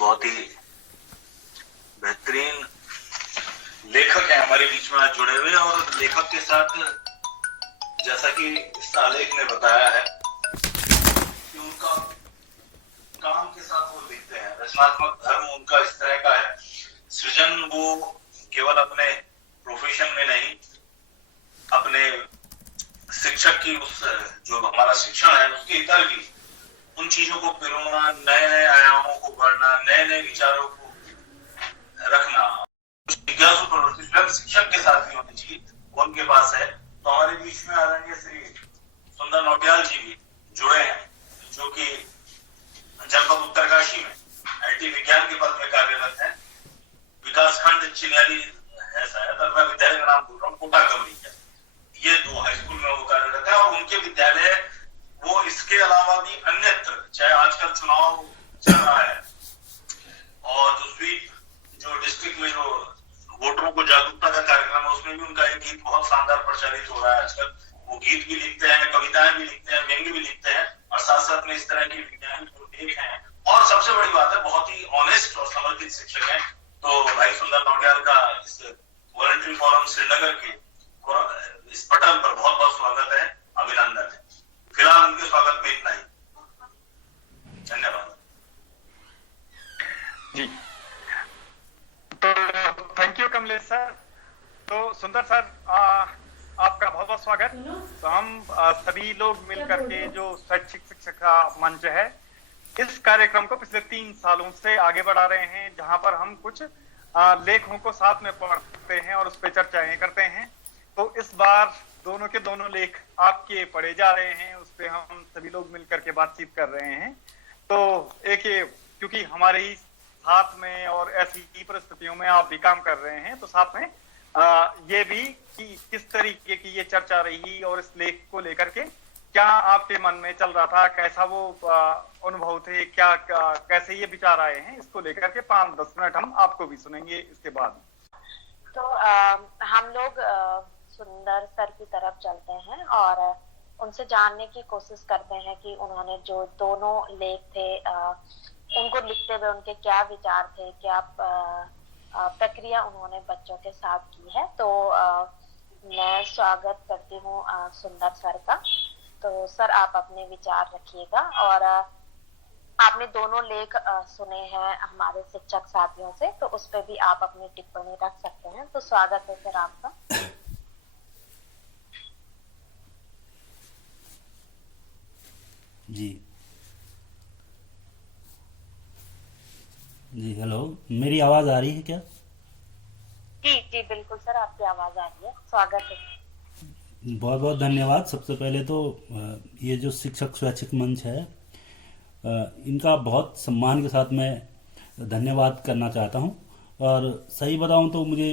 बहुत ही बेहतरीन लेखक है हमारे बीच में आज जुड़े हुए, और लेखक के साथ जैसा कि इस आलेख ने बताया है कि उनका काम के साथ वो लिखते हैं, रचनात्मक धर्म उनका इस तरह का है। सृजन वो केवल अपने प्रोफेशन में नहीं, अपने शिक्षक की उस जो हमारा शिक्षण है उसके इतर भी उन चीजों को पिरोना, नए नए आयामों को बढ़ना, नए नए विचारों को रखना, जिज्ञासु प्रवृत्ति स्वयं शिक्षक के साथ भी होनी चाहिए, वो उनके पास है। तो हमारे बीच में आदरणीय श्री सुंदर नौटियाल जी भी जुड़े हैं, जो कि जनपद उत्तरकाशी में आईटी विज्ञान के पद में कार्यरत है। विकासखंड चिन्याली है शायद, मैं विद्यालय का नाम बोल रहा हूँ, कोटा गवरी है, ये 2 हाई स्कूल में वो कार्यरत है। और उनके विद्यालय वो इसके अलावा भी अन्यत्र, चाहे आजकल चुनाव चल रहा है और जो स्वीप जो डिस्ट्रिक्ट में जो वोटरों को जागरूकता का कार्यक्रम है, उसमें भी उनका एक गीत बहुत शानदार प्रचारित हो रहा है आजकल। वो गीत भी लिखते हैं, कविताएं भी लिखते हैं, व्यंग्य भी लिखते हैं, और साथ साथ में इस तरह की विज्ञान जो लेख हैं। और सबसे बड़ी बात है, बहुत ही ऑनेस्ट और समर्पित शिक्षक हैं। तो भाई सुंदर नौटियाल का इस वॉलंटरी फोरम श्रीनगर के इस पटल पर बहुत बहुत स्वागत है, अभिनंदन है। फिलहाल उनके स्वागत में इतना ही, धन्यवाद जी। तो थैंक यू कमलेश सर। तो सुंदर सर, आपका बहुत बहुत स्वागत। तो हम सभी लोग मिलकर के जो स्वैच्छिक शिक्षक का मंच है, इस कार्यक्रम को पिछले 3 सालों से आगे बढ़ा रहे हैं, जहां पर हम कुछ लेखों को साथ में पढ़ते हैं और उस पर चर्चाएं करते हैं। तो इस बार दोनों के दोनों लेख आपके पढ़े जा रहे हैं, उस पर हम सभी लोग मिलकर के बातचीत कर रहे हैं। तो एक क्योंकि हमारे ही साथ में और ऐसी ही परिस्थितियों में आप भी काम कर रहे हैं, तो साथ में ये भी कि किस तरीके की ये चर्चा रही और इस लेख को लेकर के क्या आपके मन में चल रहा था, कैसा वो अनुभव थे, क्या कैसे ये विचार आए हैं, इसको लेकर के 5-10 मिनट हम आपको भी सुनेंगे इसके बाद। तो हम लोग सुंदर सर की तरफ चलते हैं और उनसे जानने की कोशिश करते हैं कि उन्होंने जो दोनों लेख थे उनको लिखते हुए उनके क्या विचार थे, क्या प्रक्रिया उन्होंने बच्चों के साथ की है। तो मैं स्वागत करती हूँ सुंदर सर का। तो सर, आप अपने विचार रखिएगा। और आपने दोनों लेख सुने हैं हमारे शिक्षक साथियों से, तो उस पर भी आप अपनी टिप्पणी रख सकते हैं। तो स्वागत है सर आपका। जी जी, हेलो, मेरी आवाज आ रही है क्या? जी जी बिल्कुल सर, आपकी आवाज आ रही है। स्वागत है। बहुत बहुत धन्यवाद। सबसे पहले तो ये जो शिक्षक स्वैच्छिक मंच है, इनका बहुत सम्मान के साथ मैं धन्यवाद करना चाहता हूँ। और सही बताऊँ तो मुझे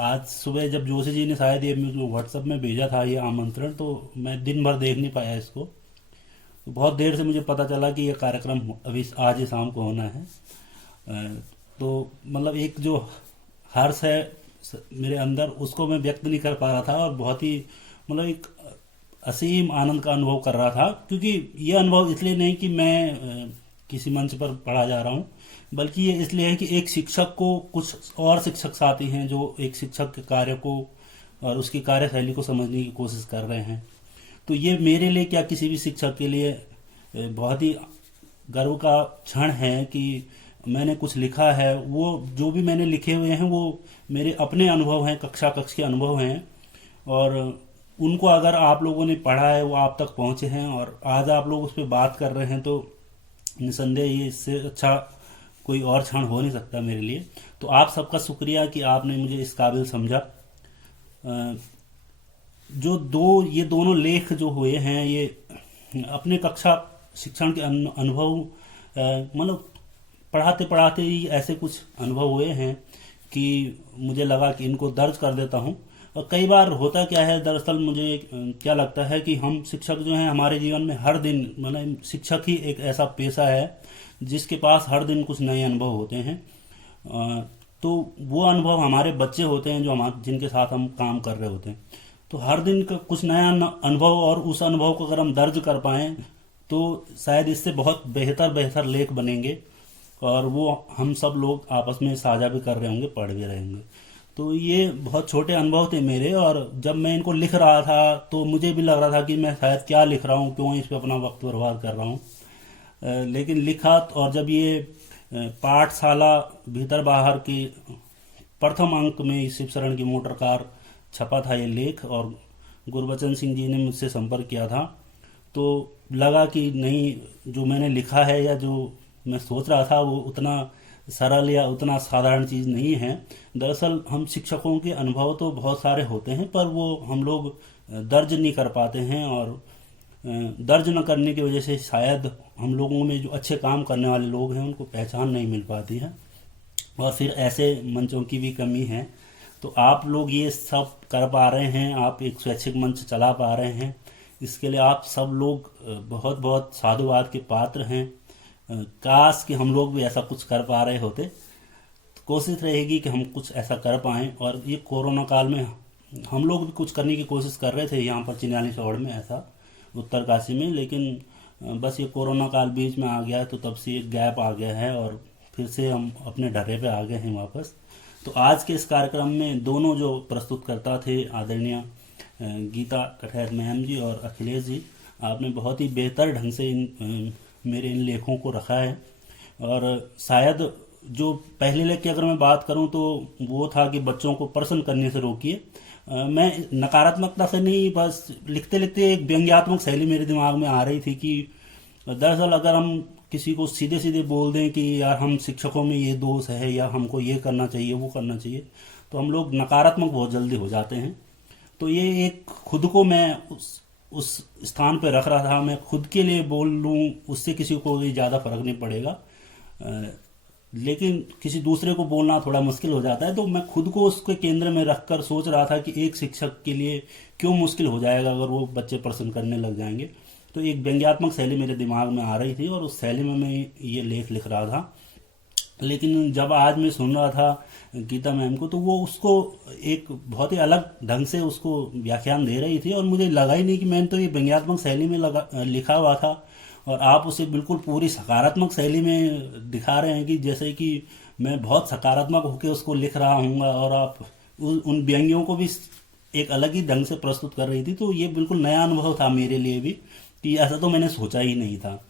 आज सुबह जब जोशी जी ने शायद ये मुझे व्हाट्सएप में भेजा था ये आमंत्रण, तो मैं दिन भर देख नहीं पाया इसको। तो बहुत देर से मुझे पता चला कि ये कार्यक्रम अभी आज ही शाम को होना है। तो मतलब एक जो हर्ष है मेरे अंदर, उसको मैं व्यक्त नहीं कर पा रहा था, और बहुत ही मतलब एक असीम आनंद का अनुभव कर रहा था। क्योंकि ये अनुभव इसलिए नहीं कि मैं किसी मंच पर पढ़ा जा रहा हूँ, बल्कि ये इसलिए है कि एक शिक्षक को कुछ और शिक्षक साथी हैं जो एक शिक्षक के कार्य को और उसकी कार्यशैली को समझने की कोशिश कर रहे हैं। तो ये मेरे लिए क्या, किसी भी शिक्षक के लिए बहुत ही गर्व का क्षण है कि मैंने कुछ लिखा है। वो जो भी मैंने लिखे हुए हैं वो मेरे अपने अनुभव हैं, कक्षा के अनुभव हैं, और उनको अगर आप लोगों ने पढ़ा है, वो आप तक पहुंचे हैं और आज आप लोग उस पर बात कर रहे हैं, तो निसंदेह ये इससे अच्छा कोई और क्षण हो नहीं सकता मेरे लिए। तो आप सबका शुक्रिया कि आपने मुझे इस काबिल समझा। ये दोनों लेख जो हुए हैं, ये अपने कक्षा शिक्षण के अनुभव, मतलब पढ़ाते पढ़ाते ही ऐसे कुछ अनुभव हुए हैं कि मुझे लगा कि इनको दर्ज कर देता हूँ। और कई बार होता क्या है, दरअसल मुझे क्या लगता है कि हम शिक्षक जो हैं हमारे जीवन में हर दिन, मतलब शिक्षक ही एक ऐसा पेशा है जिसके पास हर दिन कुछ नए अनुभव होते हैं। तो वो अनुभव हमारे बच्चे होते हैं जो जिनके साथ हम काम कर रहे होते हैं। तो हर दिन का कुछ नया अनुभव, और उस अनुभव को अगर हम दर्ज कर पाएं तो शायद इससे बहुत बेहतर लेख बनेंगे। और वो हम सब लोग आपस में साझा भी कर रहे होंगे, पढ़ भी रहे होंगे। तो ये बहुत छोटे अनुभव थे मेरे, और जब मैं इनको लिख रहा था तो मुझे भी लग रहा था कि मैं शायद क्या लिख रहा हूँ, क्यों इस पे अपना वक्त बर्बाद कर रहा हूँ। लेकिन लिखा, और जब ये पाठशाला भीतर बाहर की प्रथम अंक में शिव शरण की मोटर कार छपा था ये लेख, और गुरबचन सिंह जी ने मुझसे संपर्क किया था, तो लगा कि नहीं, जो मैंने लिखा है या जो मैं सोच रहा था वो उतना सरल या उतना साधारण चीज़ नहीं है। दरअसल हम शिक्षकों के अनुभव तो बहुत सारे होते हैं, पर वो हम लोग दर्ज नहीं कर पाते हैं, और दर्ज न करने की वजह से शायद हम लोगों में जो अच्छे काम करने वाले लोग हैं उनको पहचान नहीं मिल पाती है, और फिर ऐसे मंचों की भी कमी है। तो आप लोग ये सब कर पा रहे हैं, आप एक स्वैच्छिक मंच चला पा रहे हैं, इसके लिए आप सब लोग बहुत बहुत साधुवाद के पात्र हैं। काश कि हम लोग भी ऐसा कुछ कर पा रहे होते। तो कोशिश रहेगी कि हम कुछ ऐसा कर पाएँ, और ये कोरोना काल में हम लोग भी कुछ करने की कोशिश कर रहे थे यहाँ पर चिन्यालीस वार्ड में, ऐसा उत्तरकाशी में, लेकिन बस ये कोरोना काल बीच में आ गया है, तो तब से एक गैप आ गया है, और फिर से हम अपने ढर्रे पे आ गए हैं वापस। तो आज के इस कार्यक्रम में दोनों जो प्रस्तुतकर्ता थे, आदरणीय गीता कठैत मैम जी और अखिलेश जी, आपने बहुत ही बेहतर ढंग से मेरे इन लेखों को रखा है। और शायद जो पहले लेख की अगर मैं बात करूं तो वो था कि बच्चों को प्रश्न करने से रोकिए। मैं नकारात्मकता से नहीं, बस लिखते लिखते एक व्यंग्यात्मक शैली मेरे दिमाग में आ रही थी कि दरअसल अगर हम किसी को सीधे सीधे बोल दें कि यार हम शिक्षकों में ये दोष है या हमको ये करना चाहिए वो करना चाहिए, तो हम लोग नकारात्मक बहुत जल्दी हो जाते हैं। तो ये एक खुद को मैं उस स्थान पर रख रहा था, मैं खुद के लिए बोल लूँ, उससे किसी को ज़्यादा फर्क नहीं पड़ेगा, लेकिन किसी दूसरे को बोलना थोड़ा मुश्किल हो जाता है। तो मैं खुद को उसके केंद्र में रखकर सोच रहा था कि एक शिक्षक के लिए क्यों मुश्किल हो जाएगा अगर वो बच्चे प्रश्न करने लग जाएंगे। तो एक व्यंग्यात्मक शैली मेरे दिमाग में आ रही थी, और उस शैली में मैं ये लेख लिख रहा था। लेकिन जब आज मैं सुन रहा था गीता मैम को, तो वो उसको एक बहुत ही अलग ढंग से उसको व्याख्यान दे रही थी, और मुझे लगा ही नहीं कि मैंने तो ये व्यंग्यात्मक शैली में लिखा हुआ था, और आप उसे बिल्कुल पूरी सकारात्मक शैली में दिखा रहे हैं कि जैसे कि मैं बहुत सकारात्मक होकर उसको लिख रहा हूँ, और आप उन व्यंग्यों को भी एक अलग ही ढंग से प्रस्तुत कर रही थी। तो ये बिल्कुल नया अनुभव था मेरे लिए भी, कि ऐसा तो मैंने सोचा ही नहीं था।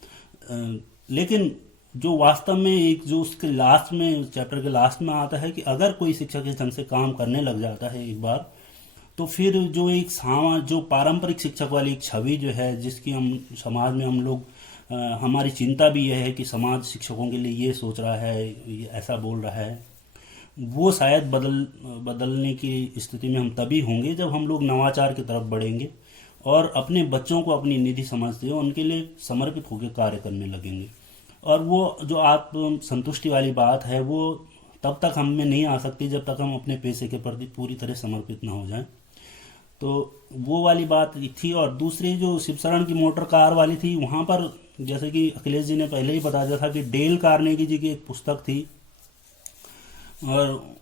लेकिन जो वास्तव में एक जो उसके लास्ट में, चैप्टर के लास्ट में आता है कि अगर कोई शिक्षक इस ढंग से काम करने लग जाता है एक बार, तो फिर जो एक जो पारंपरिक शिक्षक वाली एक छवि जो है, जिसकी हम समाज में हम लोग हमारी चिंता भी यह है कि समाज शिक्षकों के लिए ये सोच रहा है, ये ऐसा बोल रहा है, वो शायद बदलने की स्थिति में हम तभी होंगे जब हम लोग नवाचार की तरफ बढ़ेंगे और अपने बच्चों को अपनी निधि समझते हैं, उनके लिए समर्पित होकर कार्य करने लगेंगे। और वो जो आत्म संतुष्टि वाली बात है, वो तब तक हम में नहीं आ सकती जब तक हम अपने पेशे के प्रति पूरी तरह समर्पित ना हो जाएं। तो वो वाली बात थी। और दूसरी जो शिव शरण की मोटर कार वाली थी, वहाँ पर जैसे कि अखिलेश जी ने पहले ही बता दिया था कि डेल कार्नेगी जी की एक पुस्तक थी, और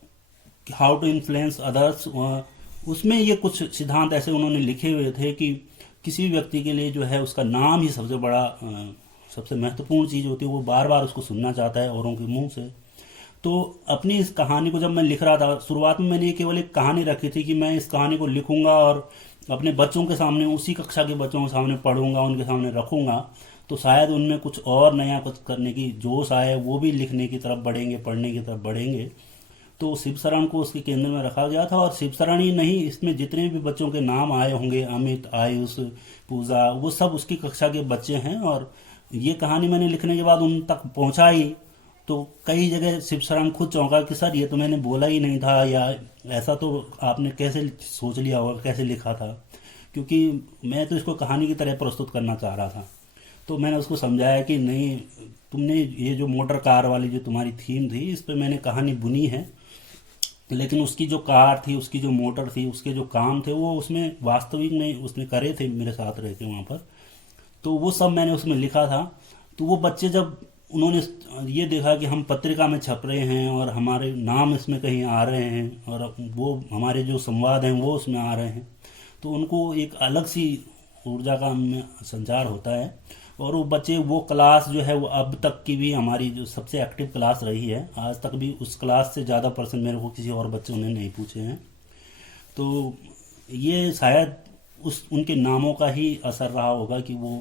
हाउ टू इन्फ्लुएंस अदर्स, उसमें ये कुछ सिद्धांत ऐसे उन्होंने लिखे हुए थे कि किसी व्यक्ति के लिए जो है उसका नाम ही सबसे बड़ा सबसे महत्वपूर्ण चीज़ होती है, वो बार बार उसको सुनना चाहता है औरों के मुंह से। तो अपनी इस कहानी को जब मैं लिख रहा था, शुरुआत में मैंने केवल एक कहानी रखी थी कि मैं इस कहानी को लिखूंगा और अपने बच्चों के सामने, उसी कक्षा के बच्चों के सामने पढ़ूंगा, उनके सामने रखूंगा, तो शायद उनमें कुछ और नया कुछ करने की जोश आए, वो भी लिखने की तरफ बढ़ेंगे, पढ़ने की तरफ बढ़ेंगे। तो शिव शरण को उसके केंद्र में रखा गया था। और शिव शरण ही नहीं, इसमें जितने भी बच्चों के नाम आए होंगे, अमित, आयुष, पूजा, वो सब उसकी कक्षा के बच्चे हैं। और ये कहानी मैंने लिखने के बाद उन तक पहुंचाई तो कई जगह शिव शरण खुद चौंका कि सर ये तो मैंने बोला ही नहीं था, या ऐसा तो आपने कैसे सोच लिया होगा, कैसे लिखा था, क्योंकि मैं तो इसको कहानी की तरह प्रस्तुत करना चाह रहा था। तो मैंने उसको समझाया कि नहीं, तुमने ये जो मोटर कार वाली जो तुम्हारी थीम थी, इस पर मैंने कहानी बुनी है, लेकिन उसकी जो कार थी, उसकी जो मोटर थी, उसके जो काम थे, वो उसमें वास्तविक नहीं उसने करे थे मेरे साथ रह के वहाँ पर। तो वो सब मैंने उसमें लिखा था। तो वो बच्चे जब उन्होंने ये देखा कि हम पत्रिका में छप रहे हैं और हमारे नाम इसमें कहीं आ रहे हैं और वो हमारे जो संवाद हैं वो उसमें आ रहे हैं, तो उनको एक अलग सी ऊर्जा का में संचार होता है। और वो बच्चे वो क्लास जो है वो अब तक की भी हमारी जो सबसे एक्टिव क्लास रही है, आज तक भी उस क्लास से ज़्यादा परसेंट मेरे को किसी और बच्चों ने नहीं पूछे हैं। तो ये शायद उस उनके नामों का ही असर रहा होगा कि वो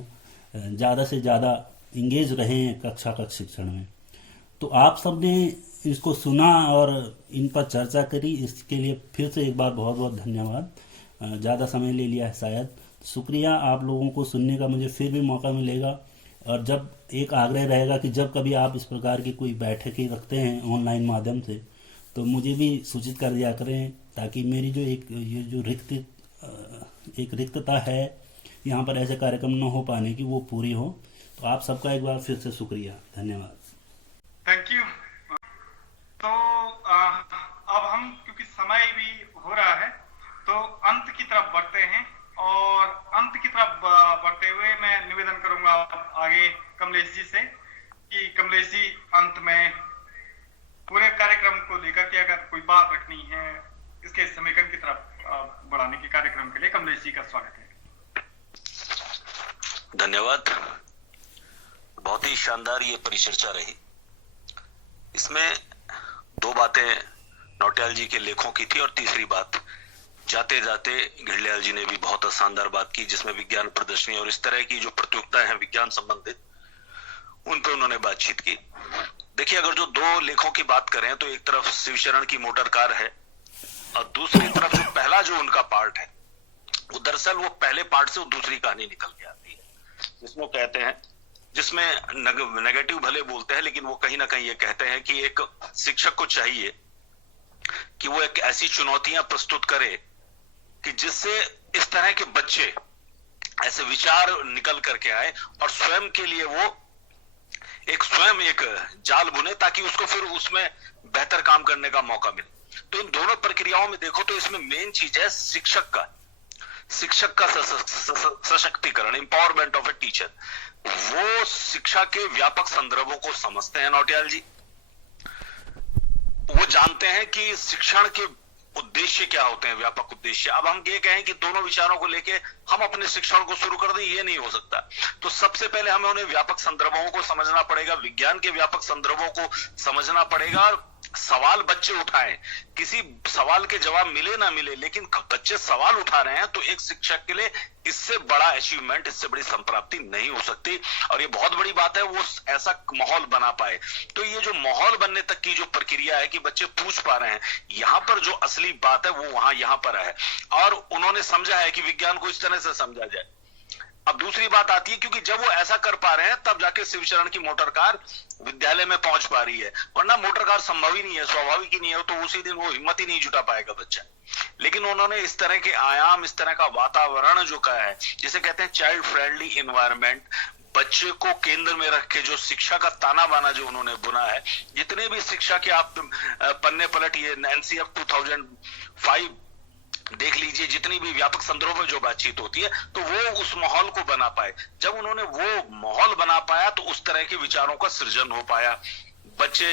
ज़्यादा से ज़्यादा इंगेज रहे कक्षा शिक्षण में। तो आप सब ने इसको सुना और इन पर चर्चा करी, इसके लिए फिर से एक बार बहुत बहुत धन्यवाद। ज़्यादा समय ले लिया है शायद, शुक्रिया। आप लोगों को सुनने का मुझे फिर भी मौका मिलेगा, और जब एक आग्रह रहेगा कि जब कभी आप इस प्रकार की कोई बैठकें रखते हैं ऑनलाइन माध्यम से, तो मुझे भी सूचित कर दिया करें, ताकि मेरी जो ये जो रिक्तता है यहाँ पर ऐसे कार्यक्रम न हो पाने की, वो पूरी हो। तो आप सबका एक बार फिर से शुक्रिया, धन्यवाद। Thank you. तो अब हम, क्योंकि समय भी हो रहा है, तो अंत की तरफ बढ़ते हैं, और अंत की तरफ बढ़ते हुए मैं निवेदन करूंगा आगे कमलेश जी से कि कमलेश जी अंत में पूरे कार्यक्रम को लेकर के अगर कोई बात रखनी है, इसके समेकन की तरफ बढ़ाने के कार्यक्रम के लिए कमलेश जी का स्वागत है। धन्यवाद। बहुत ही शानदार ये परिचर्चा रही। इसमें दो बातें नौटियाल जी के लेखों की थी, और तीसरी बात जाते जाते घिल्डियाल जी ने भी बहुत शानदार बात की, जिसमें विज्ञान प्रदर्शनी और इस तरह की जो प्रतियोगिताएं हैं विज्ञान संबंधित, उन पर उन्होंने बातचीत की। देखिए, अगर जो दो लेखों की बात करें तो एक तरफ शिवशरण की मोटर कार है, और दूसरी तरफ जो पहला जो उनका पार्ट है, वो दरअसल वो पहले पार्ट से वो दूसरी कहानी निकल के आती है, जिसमें कहते हैं, जिसमें नेगेटिव भले बोलते हैं, लेकिन वो कहीं ना कहीं ये कहते हैं कि एक शिक्षक को चाहिए कि वो एक ऐसी चुनौतियां प्रस्तुत करे कि जिससे इस तरह के बच्चे ऐसे विचार निकल करके आए और स्वयं के लिए वो स्वयं एक जाल बुने, ताकि उसको फिर उसमें बेहतर काम करने का मौका मिले। तो इन दोनों प्रक्रियाओं में देखो तो इसमें मेन चीज है शिक्षक का सशक्तिकरण, एम्पावरमेंट ऑफ ए टीचर। वो शिक्षा के व्यापक संदर्भों को समझते हैं नौटियाल जी, वो जानते हैं कि शिक्षण के उद्देश्य क्या होते हैं, व्यापक उद्देश्य। अब हम ये कहें कि दोनों विचारों को लेके हम अपने शिक्षण को शुरू कर दें, ये नहीं हो सकता। तो सबसे पहले हमें उन्हें व्यापक संदर्भों को समझना पड़ेगा, विज्ञान के व्यापक संदर्भों को समझना पड़ेगा, और सवाल बच्चे उठाएं, किसी सवाल के जवाब मिले ना मिले, लेकिन बच्चे सवाल उठा रहे हैं, तो एक शिक्षक के लिए इससे बड़ा अचीवमेंट, इससे बड़ी संप्राप्ति नहीं हो सकती। और ये बहुत बड़ी बात है, वो ऐसा माहौल बना पाए। तो ये जो माहौल बनने तक की जो प्रक्रिया है कि बच्चे पूछ पा रहे हैं, यहाँ पर जो असली बात है वो यहाँ पर है, और उन्होंने समझा है कि विज्ञान को इस तरह से समझा जाए। अब दूसरी बात आती है, क्योंकि जब वो ऐसा कर पा रहे हैं तब जाके शिवशरण की मोटर कार विद्यालय में पहुंच पा रही है, वरना मोटर कार संभव ही नहीं है, स्वाभाविक ही नहीं है, तो उसी दिन वो हिम्मत ही नहीं जुटा पाएगा बच्चा। लेकिन उन्होंने इस तरह के आयाम, इस तरह का वातावरण जो कहा है, जिसे कहते हैं चाइल्ड फ्रेंडली एनवायरनमेंट, बच्चे को केंद्र में रख के जो शिक्षा का ताना बाना जो उन्होंने बुना है, जितने भी शिक्षा के आप पन्ने पलटिए, NCF 2005 देख लीजिए, जितनी भी व्यापक संदर्भों में जो बातचीत होती है, तो वो उस माहौल को बना पाए। जब उन्होंने वो माहौल बना पाया तो उस तरह के विचारों का सृजन हो पाया, बच्चे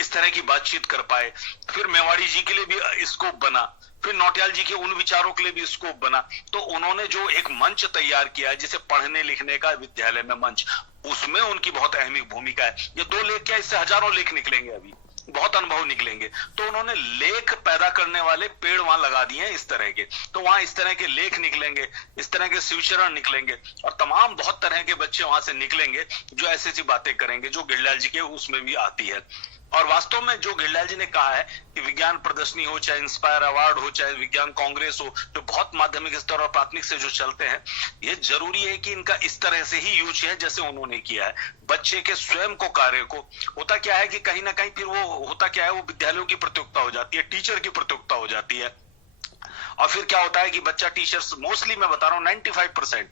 इस तरह की बातचीत कर पाए। फिर मेवाड़ी जी के लिए भी स्कोप बना, फिर नौटियाल जी के उन विचारों के लिए भी स्कोप बना। तो उन्होंने जो एक मंच तैयार किया, जिसे पढ़ने लिखने का विद्यालय में मंच, उसमें उनकी बहुत अहम भूमिका है। ये दो लेख क्या, इससे हजारों लेख निकलेंगे, अभी बहुत अनुभव निकलेंगे। तो उन्होंने लेख पैदा करने वाले पेड़ वहां लगा दिए हैं इस तरह के, तो वहां इस तरह के लेख निकलेंगे, इस तरह के शिवशरण निकलेंगे, और तमाम बहुत तरह के बच्चे वहां से निकलेंगे जो ऐसी ऐसी बातें करेंगे जो घिल्डियाल जी के उसमें भी आती है। और वास्तव में जो घिल्डियाल जी ने कहा है कि विज्ञान प्रदर्शनी हो, चाहे इंस्पायर अवार्ड हो, चाहे विज्ञान कांग्रेस हो, जो बहुत माध्यमिक स्तर और प्राथमिक से जो चलते हैं, ये जरूरी है कि इनका इस तरह से ही यूज है जैसे उन्होंने किया है। बच्चे के स्वयं को कार्य को, होता क्या है कि कहीं ना कहीं फिर वो होता क्या है, वो विद्यालयों की प्रतियोगिता हो जाती है, टीचर की प्रतियोगिता हो जाती है, और फिर क्या होता है कि बच्चा टीचर्स, मोस्टली मैं बता रहा हूँ 95%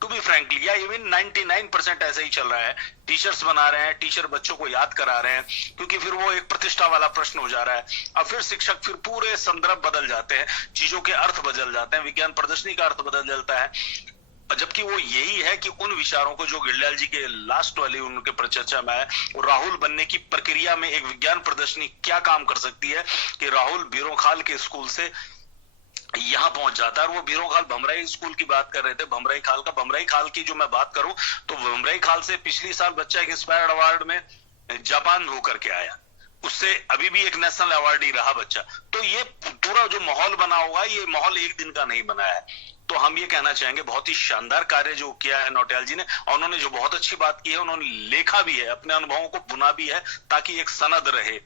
टू बी फ्रैंकली, या इवन 99% ऐसे ही चल रहा है, टीचर्स बना रहे हैं, टीचर बच्चों को याद करा रहे हैं, क्योंकि फिर वो एक प्रतिष्ठा वाला प्रश्न हो जा रहा है। और फिर शिक्षक, फिर पूरे संदर्भ बदल जाते हैं, चीजों के अर्थ बदल जाते हैं, विज्ञान प्रदर्शनी का अर्थ बदल जाता है। जबकि वो यही है कि उन विचारों को जो घिल्डियाल जी के लास्ट वाली उनके परिचर्चा में है, राहुल बनने की प्रक्रिया में एक विज्ञान प्रदर्शनी क्या काम कर सकती है, कि राहुल बीरोखाल के स्कूल से यहाँ पहुंच जाता है। और वो बीरों खाल भमराई स्कूल की बात कर रहे थे, भमराई खाल की जो मैं बात करूं तो भमराई खाल से पिछली साल बच्चा एक इंस्पायर्ड अवार्ड में जापान होकर के आया, उससे अभी भी एक नेशनल अवार्ड ही रहा बच्चा। तो ये पूरा जो माहौल बना हुआ है, ये माहौल एक दिन का नहीं बनाया है। तो हम ये कहना चाहेंगे बहुत ही शानदार कार्य जो किया है नौटियाल जी ने, और उन्होंने जो बहुत अच्छी बात की है, उन्होंने लेखा भी है, अपने अनुभवों को बुना भी है ताकि एक सनद रहे।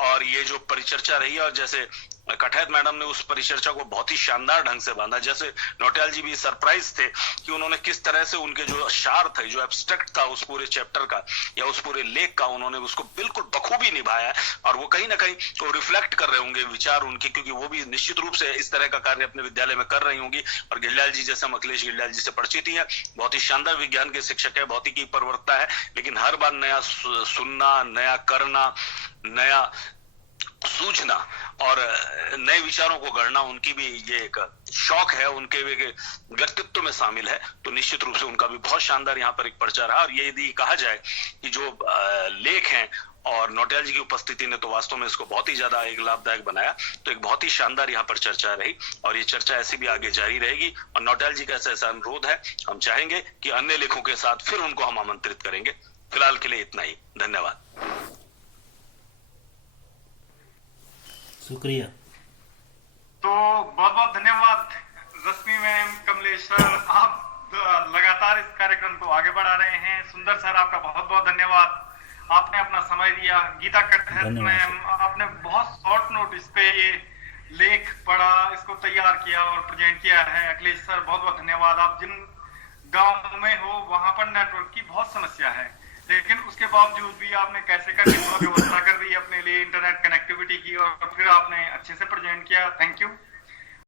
और ये जो परिचर्चा रही, और जैसे कठैत मैडम ने उस परिचर्चा को बहुत ही शानदार ढंग से बांधा, जैसे नौटियाल जी भी सरप्राइज थे कि उन्होंने किस तरह से उनके जो सार थे, जो एब्स्ट्रैक्ट था उस पूरे चैप्टर का या उस पूरे लेख का, उन्होंने उसको बिल्कुल बखूबी निभाया। और वो कहीं ना कहीं वो रिफ्लेक्ट कर रहे होंगे विचार उनके, क्योंकि वो भी निश्चित रूप से इस तरह का कार्य अपने विद्यालय में कर रही होंगी। और गिल्लाल जी जैसे, अखिलेश गिल्लाल जी से परिचित ही है, बहुत ही शानदार विज्ञान के शिक्षक है, भौतिकी प्रवक्ता है, लेकिन हर बार नया सुनना, नया करना, नया सूझना और नए विचारों को गढ़ना, उनकी भी ये एक शौक है, उनके व्यक्तित्व में शामिल है। तो निश्चित रूप से उनका भी बहुत शानदार यहाँ पर एक पर्चा रहा। और ये यदि कहा जाए कि जो लेख हैं और नौटियाल जी की उपस्थिति ने तो वास्तव में इसको बहुत ही ज्यादा एक लाभदायक बनाया, तो एक बहुत ही शानदार यहाँ पर चर्चा रही, और ये चर्चा ऐसी भी आगे जारी रहेगी। और नौटियाल जी का ऐसा अनुरोध है, हम चाहेंगे कि अन्य लेखों के साथ फिर उनको हम आमंत्रित करेंगे। फिलहाल के लिए इतना ही, धन्यवाद। शुक्रिया। तो बहुत बहुत धन्यवाद रश्मि मैम, कमलेश सर, आप लगातार इस कार्यक्रम को आगे बढ़ा रहे हैं। सुंदर सर, आपका बहुत बहुत धन्यवाद, आपने अपना समय दिया। गीता कठैत मैम, आपने बहुत शॉर्ट नोटिस पे ये लेख पढ़ा, इसको तैयार किया और प्रेजेंट किया है। अखिलेश सर, बहुत बहुत धन्यवाद। आप जिन गांव में हो वहां पर नेटवर्क की बहुत समस्या है, लेकिन उसके बावजूद भी आपने कैसे करके पूरा व्यवस्था कर दी अपने लिए इंटरनेट कनेक्टिविटी की, और फिर आपने अच्छे से प्रेजेंट किया। Thank you.